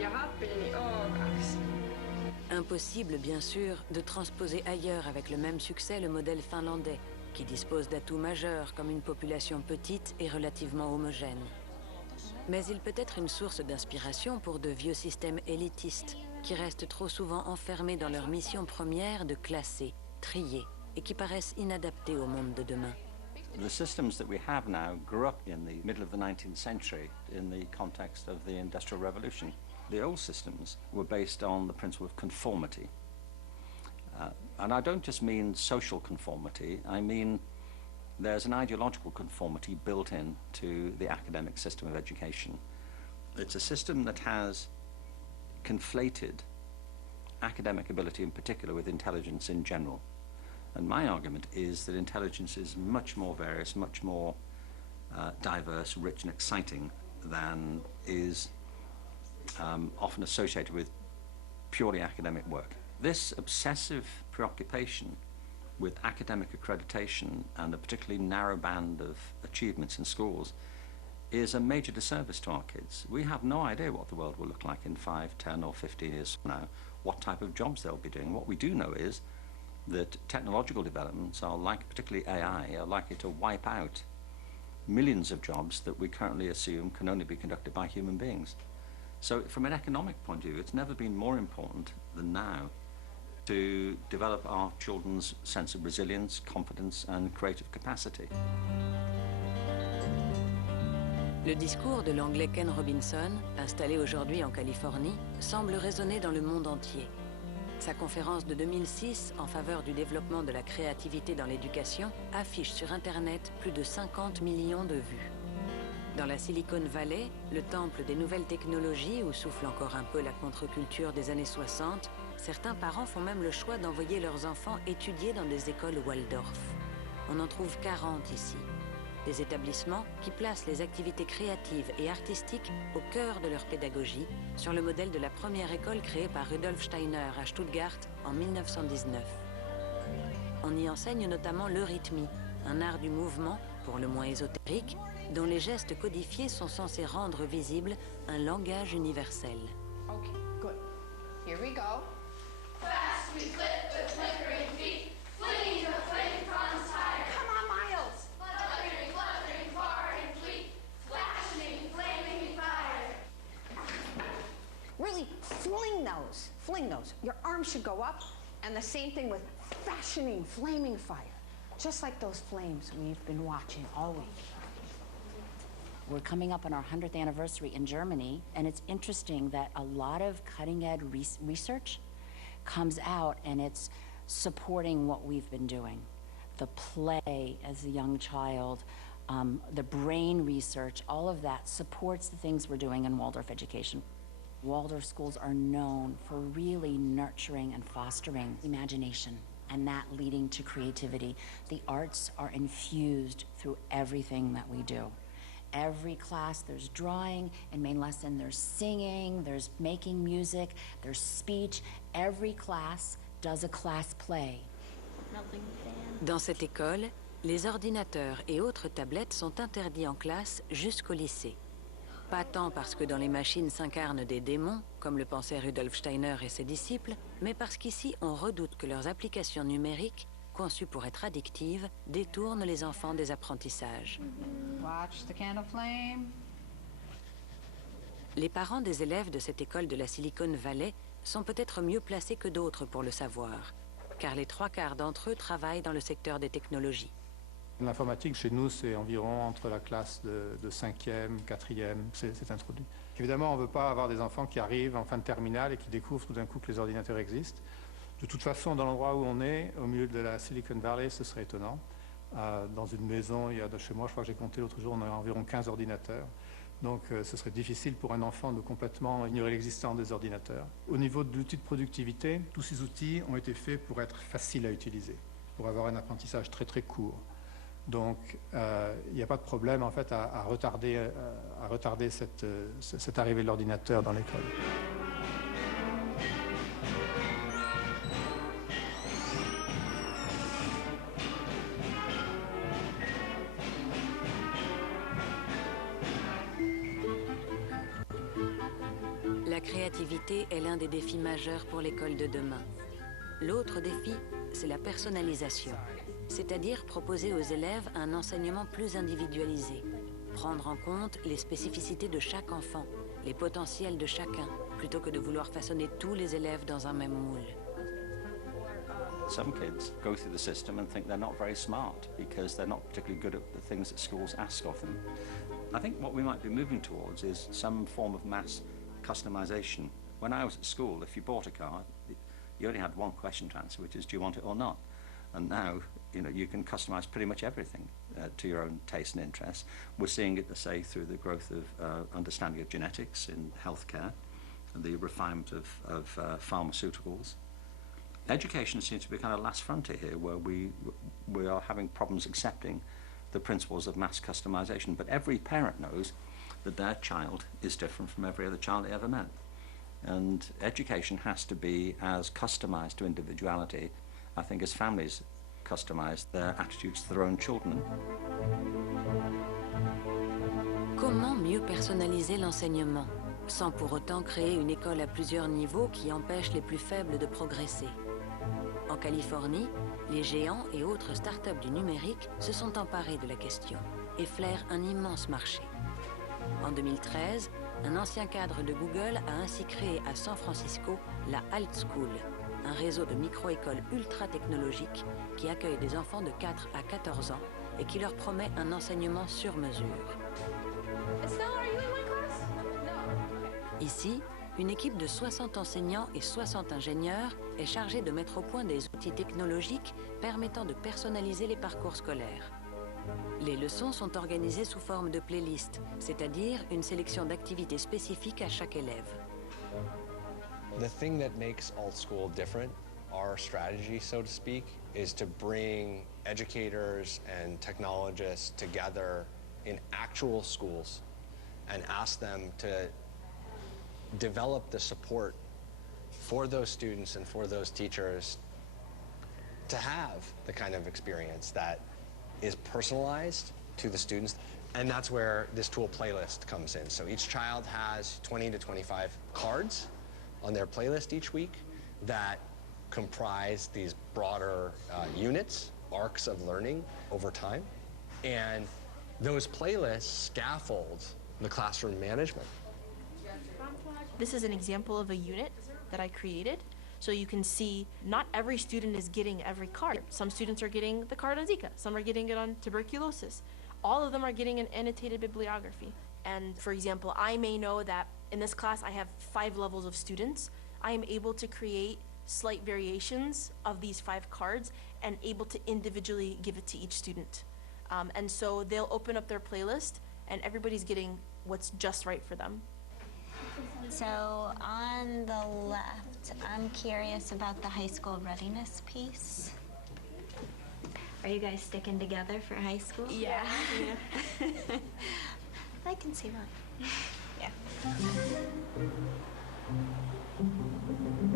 Ja happi niin O2. Impossible, bien sûr, de transposer ailleurs avec le même succès le modèle finlandais, qui dispose d'atouts majeurs comme une population petite et relativement homogène. Mais il peut être une source d'inspiration pour de vieux systèmes élitistes, qui restent trop souvent enfermés dans leur mission première de classer, trier, et qui paraissent inadaptés au monde de demain. The systems that we have now grew up in the middle of the 19th century in the context of the Industrial Revolution. The old systems were based on the principle of conformity. And I don't just mean social conformity, I mean there's an ideological conformity built in to the academic system of education. It's a system that has conflated academic ability in particular with intelligence in general. And my argument is that intelligence is much more various, much more diverse, rich and exciting than is often associated with purely academic work. This obsessive preoccupation with academic accreditation and a particularly narrow band of achievements in schools is a major disservice to our kids. We have no idea what the world will look like in 5, 10 or 15 years from now, what type of jobs they'll be doing. What we do know is that technological developments are like, particularly AI, are likely to wipe out millions of jobs that we currently assume can only be conducted by human beings. So from an economic point of view, it's never been more important than now to develop our children's sense of resilience, confidence and creative capacity. Le discours de l'anglais Ken Robinson, installé aujourd'hui en Californie, semble résonner dans le monde entier. Sa conférence de 2006 en faveur du développement de la créativité dans l'éducation affiche sur Internet plus de 50 millions de vues. Dans la Silicon Valley, le temple des nouvelles technologies où souffle encore un peu la contre-culture des années 60, certains parents font même le choix d'envoyer leurs enfants étudier dans des écoles Waldorf. On en trouve 40 ici. Des établissements qui placent les activités créatives et artistiques au cœur de leur pédagogie, sur le modèle de la première école créée par Rudolf Steiner à Stuttgart en 1919. On y enseigne notamment l'eurythmie, un art du mouvement, pour le moins ésotérique, dont les gestes codifiés sont censés rendre visible un langage universel. Okay, good. Here we go. Fast we flit with flickering feet, flinging the flame fronds higher. Come on, Miles. Fluttering, fluttering, far and fleet, flashing, flaming fire. Really fling those. Your arms should go up, and the same thing with fashioning, flaming fire. Just like those flames we've been watching all week. We're coming up on our 100th anniversary in Germany, and it's interesting that a lot of cutting-edge research comes out and it's supporting what we've been doing. The play as a young child, the brain research, all of that supports the things we're doing in Waldorf education. Waldorf schools are known for really nurturing and fostering imagination, and that leading to creativity. The arts are infused through everything that we do. Every class, there's drawing. In main lesson, there's singing, there's making music, there's speech. Every class does a class play. Dans cette école, les ordinateurs et autres tablettes sont interdits en classe jusqu'au lycée. Pas tant parce que dans les machines s'incarnent des démons, comme le pensaient Rudolf Steiner et ses disciples, mais parce qu'ici, on redoute que leurs applications numériques, conçues pour être addictives, détournent les enfants des apprentissages. Watch the candle flame. Les parents des élèves de cette école de la Silicon Valley sont peut-être mieux placés que d'autres pour le savoir, car les 3/4 d'entre eux travaillent dans le secteur des technologies. L'informatique, chez nous, c'est environ entre la classe de 5e, 4e, c'est introduit. Évidemment, on ne veut pas avoir des enfants qui arrivent en fin de terminale et qui découvrent tout d'un coup que les ordinateurs existent. De toute façon, dans l'endroit où on est, au milieu de la Silicon Valley, ce serait étonnant. Dans une maison, il y a chez moi, je crois que j'ai compté l'autre jour, on a environ 15 ordinateurs. Donc ce serait difficile pour un enfant de complètement ignorer l'existence des ordinateurs. Au niveau de l'outil de productivité, tous ces outils ont été faits pour être faciles à utiliser, pour avoir un apprentissage très très court. Donc il n'y a pas de problème en fait à retarder cette arrivée de l'ordinateur dans l'école. La créativité est l'un des défis majeurs pour l'école de demain. L'autre défi, c'est la personnalisation, c'est-à-dire proposer aux élèves un enseignement plus individualisé, prendre en compte les spécificités de chaque enfant, les potentiels de chacun, plutôt que de vouloir façonner tous les élèves dans un même moule. Some kids go through the system and think they're not very smart because they're not particularly good at the things that schools ask of them. I think what we might be moving towards is some form of mass customization. When I was at school, if you bought a car, you only had one question to answer, which is, do you want it or not? And now, you can customize pretty much everything to your own taste and interests. We're seeing it, say, through the growth of understanding of genetics in healthcare and the refinement of pharmaceuticals. Education seems to be kind of last frontier here, where we are having problems accepting the principles of mass customization. But every parent knows that their child is different from every other child they ever met. And education has to be as customized to individuality, I think, as families customize their attitudes to their own children. Comment mieux personnaliser l'enseignement, sans pour autant créer une école à plusieurs niveaux qui empêche les plus faibles de progresser? En Californie, les géants et autres startups du numérique se sont emparés de la question et flairent un immense marché. En 2013, un ancien cadre de Google a ainsi créé à San Francisco la Alt School, un réseau de micro-écoles ultra-technologiques qui accueille des enfants de 4 à 14 ans et qui leur promet un enseignement sur mesure. Ici, une équipe de 60 enseignants et 60 ingénieurs est chargée de mettre au point des outils technologiques permettant de personnaliser les parcours scolaires. Les leçons sont organisées sous forme de playlists, c'est-à-dire une sélection d'activités spécifiques à chaque élève. The thing that makes Alt School different, our strategy, so to speak, is to bring educators and technologists together in actual schools and ask them to develop the support for those students and for those teachers to have the kind of experience that is personalized to the students. And that's where this tool playlist comes in. So each child has 20 to 25 cards on their playlist each week that comprise these broader units, arcs of learning over time. And those playlists scaffold the classroom management. This is an example of a unit that I created. So you can see not every student is getting every card. Some students are getting the card on Zika. Some are getting it on tuberculosis. All of them are getting an annotated bibliography. And for example, I may know that in this class I have 5 levels of students. I am able to create slight variations of these 5 cards and able to individually give it to each student. And so they'll open up their playlist and everybody's getting what's just right for them. So on the left, I'm curious about the high school readiness piece. Are you guys sticking together for high school? Yeah. I can see that. Yeah.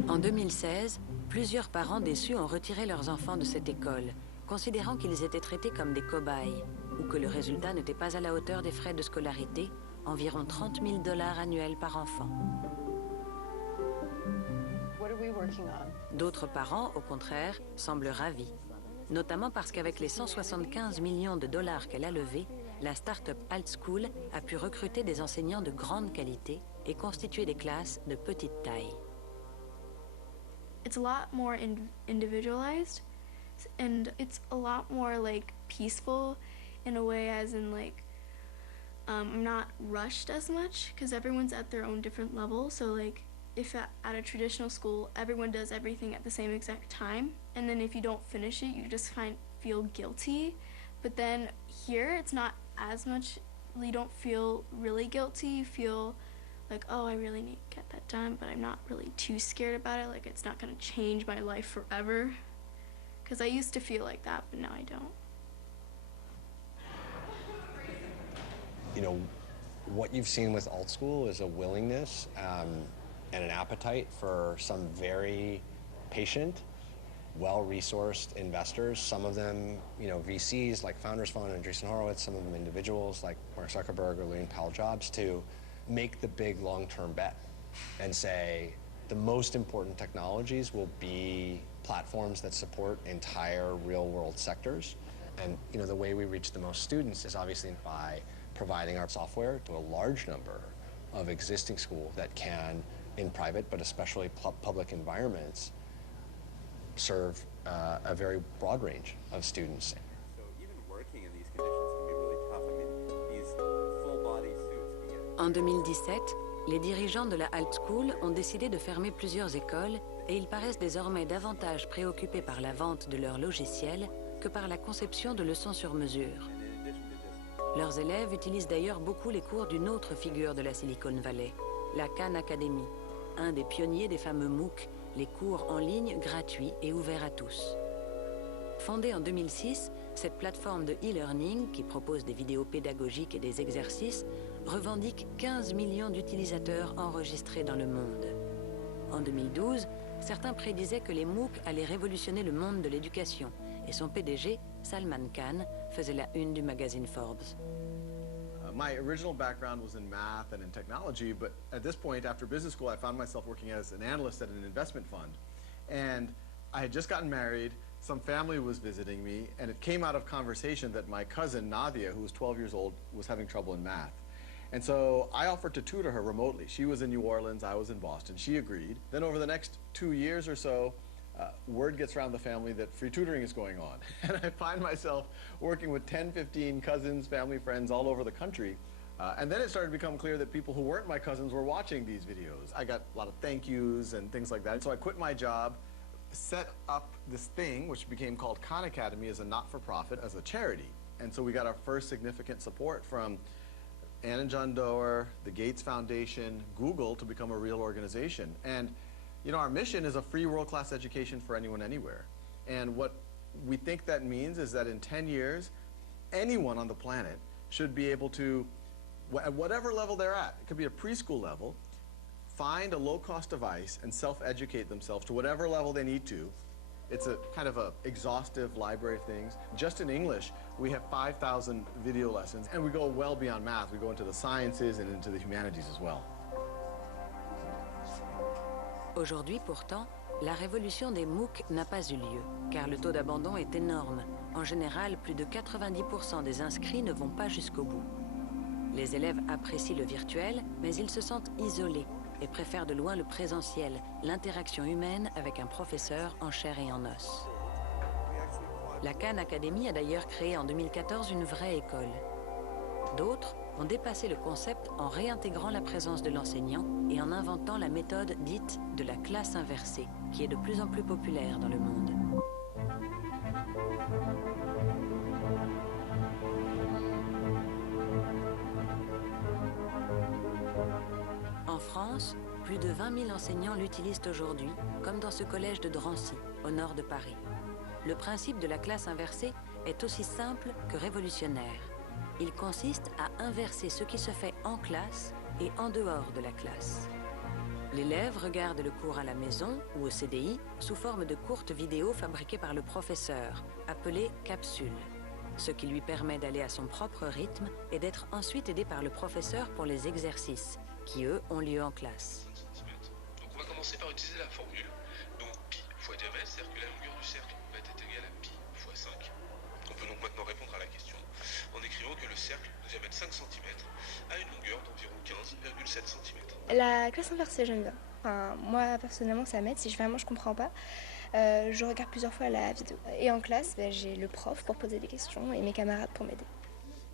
En 2016, plusieurs parents déçus ont retiré leurs enfants de cette école, considérant qu'ils étaient traités comme des cobayes ou que le résultat n'était pas à la hauteur des frais de scolarité, environ $30 000 annuels par enfant. D'autres parents, au contraire, semblent ravis, notamment parce qu'avec les 175 millions de dollars qu'elle a levés, la start-up Alt School a pu recruter des enseignants de grande qualité et constituer des classes de petite taille. It's a lot more individualized, and it's a lot more like peaceful in a way, as in like I'm not rushed as much because everyone's at their own different level. So like if at a traditional school everyone does everything at the same exact time, and then if you don't finish it you just feel guilty. But then here it's not as much. You don't feel really guilty. You feel like, oh, I really need to get that done, but I'm not really too scared about it. Like it's not going to change my life forever. Because I used to feel like that, but now I don't. You know, what you've seen with Alt School is a willingness and an appetite for some very patient, well-resourced investors. Some of them, you know, VCs like Founders Fund and Andreessen Horowitz, some of them individuals like Mark Zuckerberg or Liane Powell-Jobs, to make the big long-term bet and say the most important technologies will be platforms that support entire real-world sectors. And you know, the way we reach the most students is obviously by providing our software to a large number of existing schools that can, in private but especially public environments, serve a very broad range of students. So even working in these conditions can be really tough. I mean, these full-body suits can get... En 2017, les dirigeants de la Alt School ont décidé de fermer plusieurs écoles et ils paraissent désormais davantage préoccupés par la vente de leurs logiciels que par la conception de leçons sur mesure. Leurs élèves utilisent d'ailleurs beaucoup les cours d'une autre figure de la Silicon Valley, la Khan Academy, un des pionniers des fameux MOOC, les cours en ligne gratuits et ouverts à tous. Fondée en 2006, cette plateforme de e-learning, qui propose des vidéos pédagogiques et des exercices, revendique 15 millions d'utilisateurs enregistrés dans le monde. En 2012, certains prédisaient que les MOOC allaient révolutionner le monde de l'éducation, et son PDG, Salman Khan, faisait la une du magazine Forbes. My original background was in math and in technology, but at this point, after business school, I found myself working as an analyst at an investment fund. And I had just gotten married, some family was visiting me, and it came out of conversation that my cousin, Nadia, who was 12 years old, was having trouble in math. And so I offered to tutor her remotely. She was in New Orleans, I was in Boston. She agreed. Then over the next 2 years or so, word gets around the family that free tutoring is going on. And I find myself working with 10, 15 cousins, family, friends all over the country. And then it started to become clear that people who weren't my cousins were watching these videos. I got a lot of thank yous and things like that. So I quit my job, set up this thing, which became called Khan Academy, as a not-for-profit, as a charity. And so we got our first significant support from Ann and John Doerr, the Gates Foundation, Google, to become a real organization. And you know, our mission is a free world-class education for anyone, anywhere. And what we think that means is that in 10 years, anyone on the planet should be able to, at whatever level they're at, it could be a preschool level, find a low-cost device and self-educate themselves to whatever level they need to. It's a kind of a exhaustive library of things. Just in English, we have 5,000 video lessons, and we go well beyond math. We go into the sciences and into the humanities as well. Aujourd'hui, pourtant, la révolution des MOOC n'a pas eu lieu, car le taux d'abandon est énorme. En général, plus de 90% des inscrits ne vont pas jusqu'au bout. Les élèves apprécient le virtuel, mais ils se sentent isolés et préfèrent de loin le présentiel, l'interaction humaine avec un professeur en chair et en os. La Khan Academy a d'ailleurs créé en 2014 une vraie école. D'autres ont dépassé le concept en réintégrant la présence de l'enseignant et en inventant la méthode dite de la classe inversée, qui est de plus en plus populaire dans le monde. En France, plus de 20 000 enseignants l'utilisent aujourd'hui, comme dans ce collège de Drancy, au nord de Paris. Le principe de la classe inversée est aussi simple que révolutionnaire. Il consiste à inverser ce qui se fait en classe et en dehors de la classe. L'élève regarde le cours à la maison ou au CDI sous forme de courtes vidéos fabriquées par le professeur, appelées capsules, ce qui lui permet d'aller à son propre rythme et d'être ensuite aidé par le professeur pour les exercices, qui eux ont lieu en classe. Donc on va commencer par utiliser la formule, donc pi fois diamètre, c'est-à-dire que la longueur du cercle va être égale à pi fois 5. On peut donc maintenant répondre à la question en écrivant que le cercle de diamètre 5 cm a une longueur d'environ 15,7 cm. La classe inversée, j'aime bien. Enfin, moi, personnellement, ça m'aide. Si vraiment je comprends pas, je regarde plusieurs fois la vidéo. Et en classe, j'ai le prof pour poser des questions et mes camarades pour m'aider.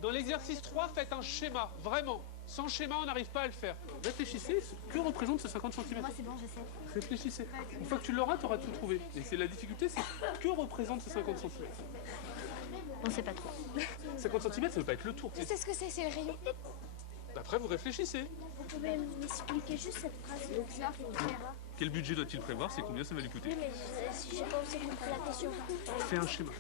Dans l'exercice 3, faites un schéma, vraiment. Sans schéma, on n'arrive pas à le faire. Réfléchissez, que représente ce 50 cm? Moi, c'est bon, je sais. Réfléchissez. Une fois que tu l'auras, tu auras tout trouvé. Et c'est la difficulté, c'est que représente ce 50 cm? On sait pas trop. 50 cm, ça ne veut pas être le tour. Je sais ce que c'est le rayon. Après, vous réfléchissez. Vous pouvez m'expliquer juste cette phrase de ça, Quel budget doit-il prévoir? C'est combien ça va lui coûter? Oui, mais j'ai pas aussi compris la question. Fais un schéma.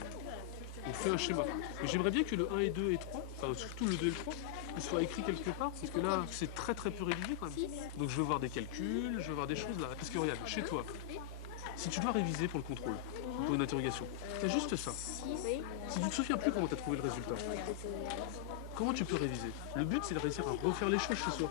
On fait un schéma. Mais j'aimerais bien que le 1 et 2 et 3, enfin surtout le 2 et le 3, ils soient écrits quelque part, parce que là, c'est très peu révisé quand même. Donc je veux voir des calculs, je veux voir des choses là. Parce que regarde, chez toi, si tu dois réviser pour le contrôle, pour une interrogation, t'as juste ça. Si tu ne te souviens plus comment tu as trouvé le résultat, comment tu peux réviser? Le but, c'est de réussir à refaire les choses chez soi.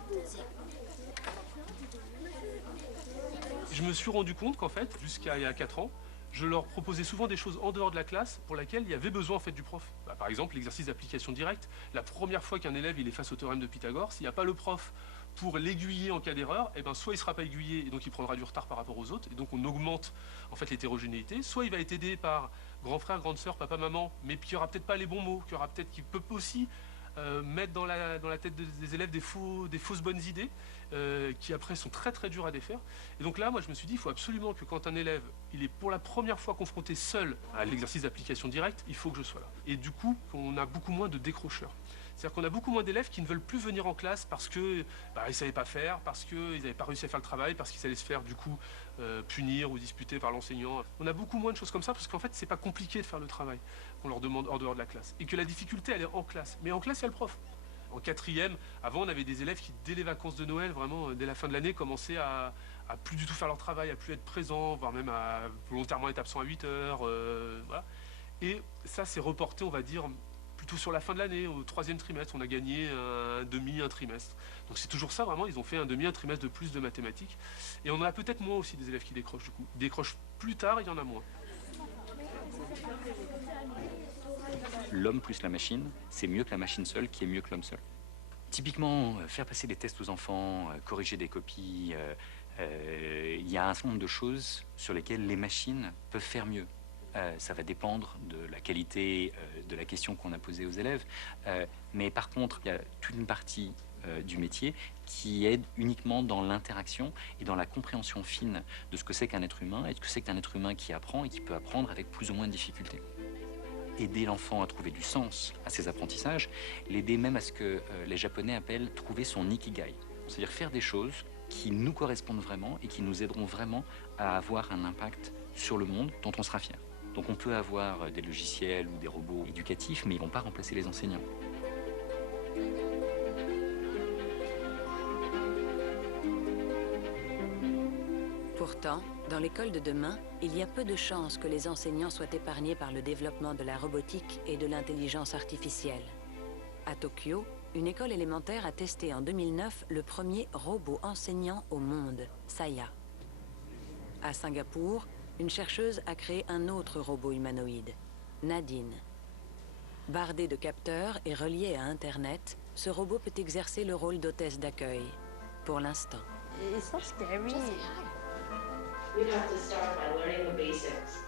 Je me suis rendu compte qu'en fait, jusqu'à il y a 4 ans, je leur proposais souvent des choses en dehors de la classe pour lesquelles il y avait besoin en fait du prof. Par exemple, l'exercice d'application directe. La première fois qu'un élève il est face au théorème de Pythagore, s'il n'y a pas le prof pour l'aiguiller en cas d'erreur, eh ben, soit il ne sera pas aiguillé et donc il prendra du retard par rapport aux autres, et donc on augmente en fait l'hétérogénéité, soit il va être aidé par grand frère, grande sœur, papa, maman, mais qui n'aura peut-être pas les bons mots, qui peut aussi mettre dans la tête des élèves des fausses bonnes idées qui après sont très très dures à défaire. Et donc là, moi je me suis dit, il faut absolument que quand un élève, il est pour la première fois confronté seul à l'exercice d'application directe, il faut que je sois là. Et du coup, on a beaucoup moins de décrocheurs. C'est-à-dire qu'on a beaucoup moins d'élèves qui ne veulent plus venir en classe parce qu'ils ne savaient pas faire, parce qu'ils n'avaient pas réussi à faire le travail, parce qu'ils allaient se faire du coup punir ou disputer par l'enseignant. On a beaucoup moins de choses comme ça parce qu'en fait c'est pas compliqué de faire le travail qu'on leur demande hors dehors de la classe. Et que la difficulté elle est en classe. Mais en classe il y a le prof. En 4e, avant on avait des élèves qui dès les vacances de Noël, vraiment dès la fin de l'année, commençaient à plus du tout faire leur travail, à plus être présents, voire même à volontairement être absents à 8 heures. Voilà. Et ça c'est reporté, on va dire, plutôt sur la fin de l'année, au 3e trimestre, on a gagné un trimestre. Donc c'est toujours ça, vraiment, ils ont fait un trimestre de plus de mathématiques. Et on en a peut-être moins aussi des élèves qui décrochent, du coup. Ils décrochent plus tard, il y en a moins. L'homme plus la machine, c'est mieux que la machine seule, qui est mieux que l'homme seul. Typiquement, faire passer des tests aux enfants, corriger des copies, il y a un certain nombre de choses sur lesquelles les machines peuvent faire mieux. Ça va dépendre de la qualité de la question qu'on a posée aux élèves. Mais par contre, il y a toute une partie du métier qui aide uniquement dans l'interaction et dans la compréhension fine de ce que c'est qu'un être humain et de ce que c'est qu'un être humain qui apprend et qui peut apprendre avec plus ou moins de difficultés. Aider l'enfant à trouver du sens à ses apprentissages, l'aider même à ce que les Japonais appellent trouver son ikigai. C'est-à-dire faire des choses qui nous correspondent vraiment et qui nous aideront vraiment à avoir un impact sur le monde dont on sera fier. Donc on peut avoir des logiciels ou des robots éducatifs, mais ils ne vont pas remplacer les enseignants. Pourtant, dans l'école de demain, il y a peu de chances que les enseignants soient épargnés par le développement de la robotique et de l'intelligence artificielle. À Tokyo, une école élémentaire a testé en 2009 le premier robot enseignant au monde, Saya. À Singapour, une chercheuse a créé un autre robot humanoïde, Nadine. Bardé de capteurs et relié à Internet, ce robot peut exercer le rôle d'hôtesse d'accueil, pour l'instant. It's so scary. We'd have to start by learning the basics.